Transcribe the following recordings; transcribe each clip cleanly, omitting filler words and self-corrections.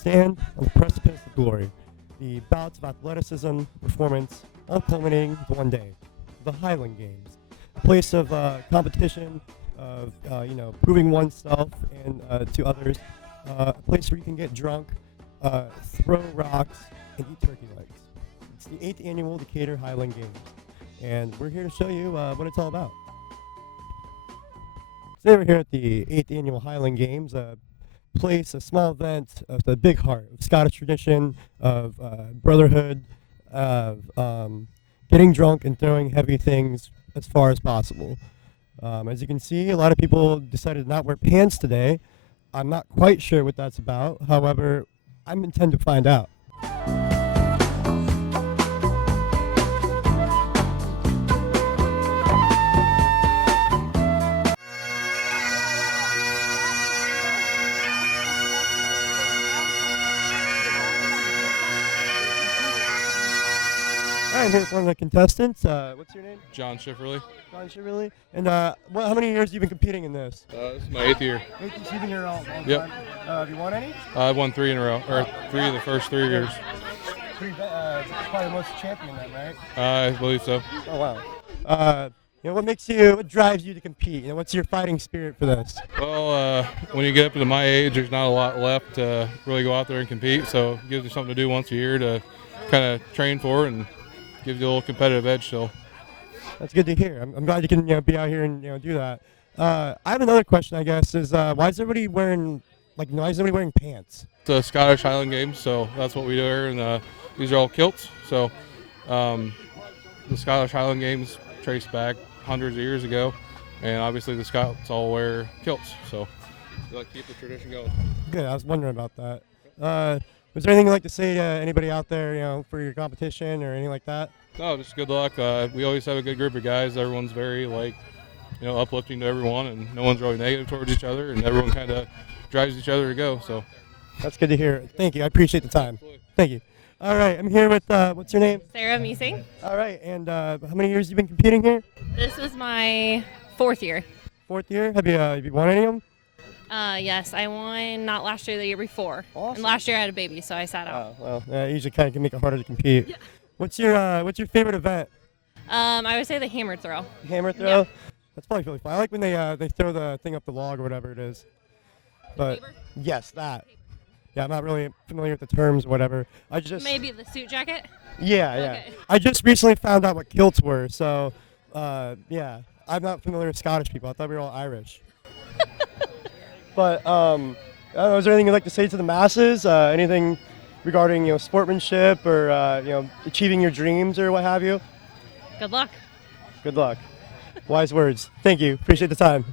stand on the precipice of glory. The bouts of athleticism, performance, all culminating with one day, the Highland Games, a place of competition, of proving oneself and to others, a place where you can get drunk, throw rocks, and eat turkey legs. It's the 8th annual Decatur Highland Games, and we're here to show you what it's all about. Today we're here at the 8th annual Highland Games, a small event of the big heart of Scottish tradition, of brotherhood, of getting drunk and throwing heavy things as far as possible. As you can see, a lot of people decided to not wear pants today. I'm not quite sure what that's about. However, I intend to find out. I'm here with one of the contestants. What's your name? John Schifferly. John Shirley. And how many years have you been competing in this? This is my 8th year. 8th year, you've been here all Yep. time. Have you won any? I won 3 in a row, or 3 of the first 3 years. Probably the most champion then, right? I believe so. Oh wow. What drives you to compete? What's your fighting spirit for this? Well, when you get up to my age, there's not a lot left to really go out there and compete, so it gives you something to do once a year to kind of train for and gives you a little competitive edge still. That's good to hear. I'm glad you can be out here and do that. I have another question, I guess, is why is everybody wearing pants? It's the Scottish Highland Games, so that's what we do here, and these are all kilts. So the Scottish Highland Games trace back hundreds of years ago, and obviously the Scots all wear kilts, so we like to keep the tradition going. Good. I was wondering about that. Was there anything you'd like to say to anybody out there, for your competition or anything like that? No, just good luck. We always have a good group of guys. Everyone's very uplifting to everyone, and no one's really negative towards each other, and everyone kind of drives each other to go. So that's good to hear. Thank you. I appreciate the time. Absolutely. Thank you. All right, I'm here with what's your name? Sarah Meesing. All right, and how many years have you been competing here? This was my 4th year. 4th year. Have you won any of them? Yes, I won not last year, the year before. Awesome. And last year I had a baby, so I sat out. Oh, well, usually kind of can make it harder to compete. Yeah. What's your favorite event? I would say the hammer throw. Hammer throw? Yeah. That's probably really fun. I like when they throw the thing up the log or whatever it is. But yes, that. Yeah, I'm not really familiar with the terms or whatever. Maybe the suit jacket? Yeah. Okay. I just recently found out what kilts were, so yeah. I'm not familiar with Scottish people. I thought we were all Irish. But I don't know, is there anything you'd like to say to the masses? Anything regarding sportsmanship or achieving your dreams or what have you? Good luck. Good luck. Wise words. Thank you. Appreciate the time.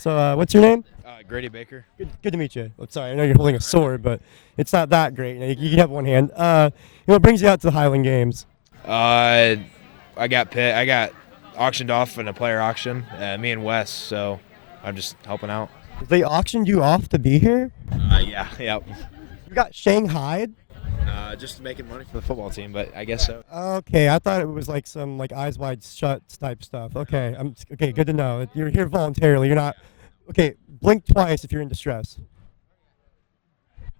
So, what's your name? Grady Baker. Good to meet you. I'm sorry, I know you're holding a sword, but it's not that great. You can have one hand. What brings you out to the Highland Games? I got auctioned off in a player auction, me and Wes, so I'm just helping out. They auctioned you off to be here? Yeah. You got shanghaied? Just making money for the football team, but I guess so. Okay, I thought it was like some eyes wide shut type stuff. Okay, okay. Good to know. You're here voluntarily. You're not. Okay, blink twice if you're in distress.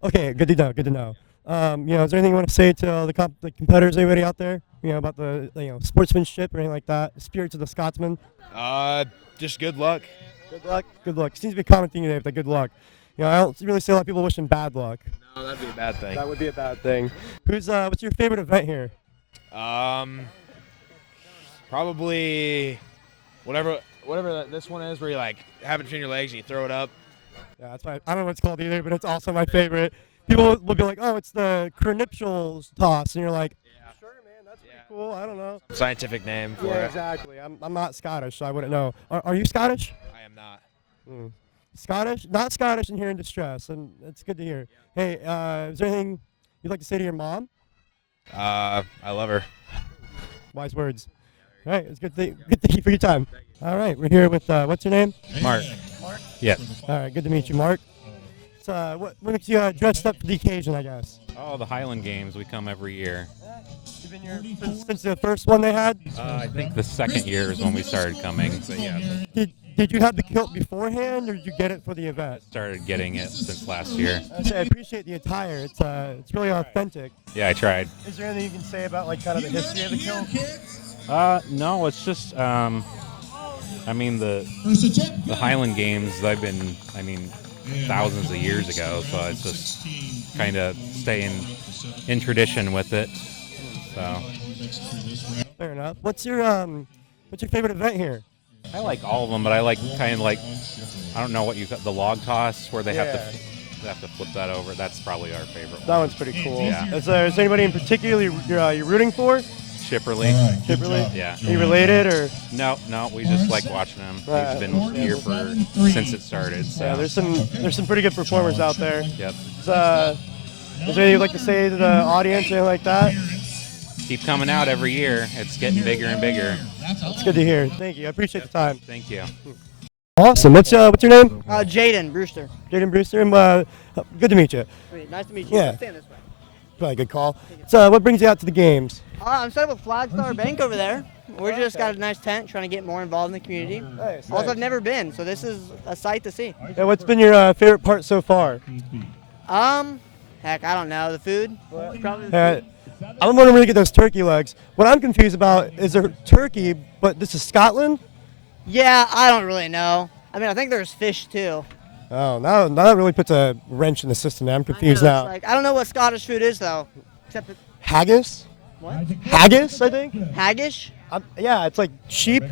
Okay, good to know. Good to know. Is there anything you want to say to the competitors, anybody out there? About the sportsmanship or anything like that. The spirits of the Scotsman. Just good luck. Good luck. Good luck. Seems to be a common thing today with the good luck. I don't really see a lot of people wishing bad luck. No, that'd be a bad thing. That would be a bad thing. What's your favorite event here? Probably whatever whatever this one is, where you like have it between your legs and you throw it up. Yeah, that's fine. I don't know what it's called either, but it's also my favorite. People will be like, "Oh, it's the crenuptial toss," and you're like, "Sure, man, that's pretty cool." I don't know. Scientific name for Yeah, it. exactly. I'm not Scottish, so I wouldn't know. Are you Scottish? I am not. Scottish? Not Scottish, and here in distress, and it's good to hear. Hey, is there anything you'd like to say to your mom? I love her. Wise words. All right, it's good. Thank you for your time. All right, we're here with what's your name? Mark. Yes. All right, good to meet you, Mark. So, what makes you dressed up for the occasion, I guess? Oh, the Highland Games. We come every year. You've been here since the first one they had? I think the second year is when we started coming. So yeah, Did you have the kilt beforehand, or did you get it for the event? started getting it since last year. I appreciate the attire. It's really authentic. Yeah, I tried. Is there anything you can say about like kind of the history of the kilt? No, it's just I mean the Highland Games. They've been thousands of years ago. So it's just kind of staying in tradition with it. So Fair enough. What's your favorite event here? I like all of them, but I like kind of like I don't know what the log toss where they have to flip that over. That's probably our favorite That one. one's pretty cool. Yeah. Is there anybody in particular you're rooting for? Shipperly. Shipperly? Yeah. Are you related or? No, we just like watching him. Right. He's been here since it started. So. Yeah, there's some pretty good performers out there. Yep. Is there anything you'd like to say to the audience, anything like that? Keep coming out every year. It's getting bigger and bigger. It's good to hear. Thank you. I appreciate the time. Thank you. Awesome. What's your name? Jaden Brewster. Jaden Brewster. Good to meet you. Sweet. Nice to meet you. Yeah. Let's stand this way. Probably a good call. So, what brings you out to the games? I'm set up with Flagstar Bank over there. We're just got a nice tent, trying to get more involved in the community. Nice. Also, I've never been, so this is a sight to see. Yeah, what's been your favorite part so far? Heck, I don't know. The food. Probably the food. I don't want to really get those turkey legs. What I'm confused about is there turkey, but this is Scotland? Yeah, I don't really know. I mean, I think there's fish too. Oh, now that really puts a wrench in the system. I'm confused I know, now. it's I don't know what Scottish food is though, except Haggis? what? Haggis, I think? Haggis? Yeah, it's like sheep.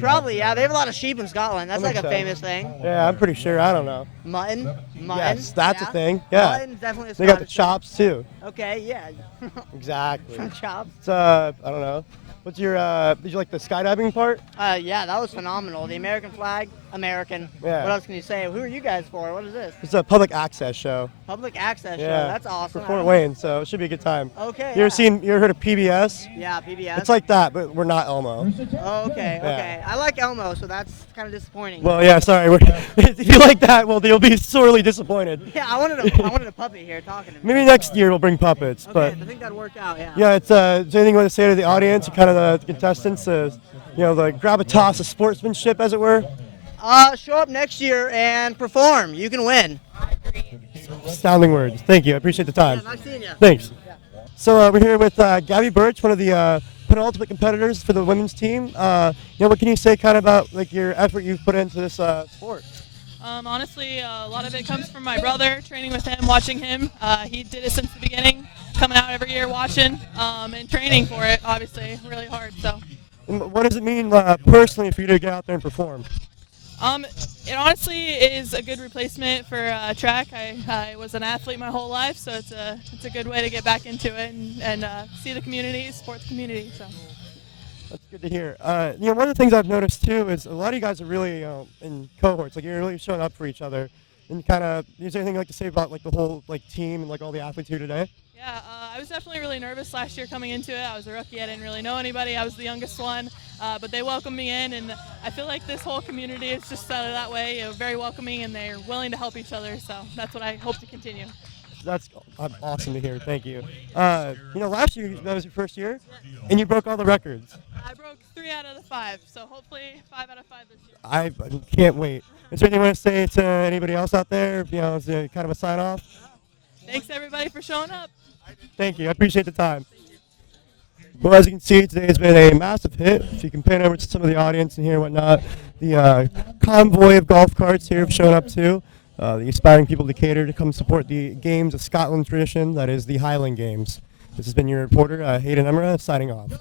Probably. Yeah, they have a lot of sheep in Scotland. That's That like makes a sense. famous thing. Yeah, I'm pretty sure. I don't know. Mutton. Yes, that's yeah. a thing. Yeah. Mutton's definitely a They got the Scottish chops too. thing. Okay, yeah. Exactly. Some chops. It's, I don't know. What's your, did you like the skydiving part? Yeah, that was phenomenal. The American flag, American. Yeah. What else can you say? Who are you guys for? What is this? It's a public access show. Public access show. Yeah. That's awesome. For Fort Wayne, so it should be a good time. Okay. You ever heard of PBS? Yeah, PBS. It's like that, but we're not Elmo. Oh, okay, Yeah. okay. I like Elmo, so that's kind of disappointing. Well, yeah, sorry. If you like that, well, you'll be sorely disappointed. yeah, I wanted a puppet here talking to me. Maybe next year we'll bring puppets, Okay, but I think that'd work out. Yeah. yeah, it's is there anything you want to say to the audience, kind of the contestants, the gravitas of sportsmanship, as it were? Show up next year and perform. You can win. Astounding words. Thank you. I appreciate the time. Yeah, nice seeing you. Thanks. So we're here with Gabby Birch, one of the penultimate competitors for the women's team. What can you say kind of about like your effort you've put into this sport? Honestly, a lot of it comes from my brother, training with him, watching him. He did it since the beginning, coming out every year watching, and training for it, obviously, really hard. So. And what does it mean personally for you to get out there and perform? It honestly is a good replacement for track. I was an athlete my whole life, so it's a good way to get back into it and see the community, sports community. So. That's good to hear. One of the things I've noticed too is a lot of you guys are really in cohorts. Like you're really showing up for each other. And kind of, is there anything you'd like to say about like the whole like team and like all the athletes here today? Yeah, I was definitely really nervous last year coming into it. I was a rookie. I didn't really know anybody. I was the youngest one, but they welcomed me in, and I feel like this whole community is just that way. Very welcoming, and they're willing to help each other. So that's what I hope to continue. That's awesome to hear. Thank you. Last year that was your first year, and you broke all the records. I broke 3 out of the 5, so hopefully 5 out of 5 this year. I can't wait. Is there anything you want to say to anybody else out there? As a kind of a sign off. Thanks everybody for showing up. Thank you. I appreciate the time. Well, as you can see, today has been a massive hit. If you can pan over to some of the audience and hear whatnot, the convoy of golf carts here have shown up too. The aspiring people of Decatur to come support the Games of Scotland tradition, that is the Highland Games. This has been your reporter, Hayden signing off.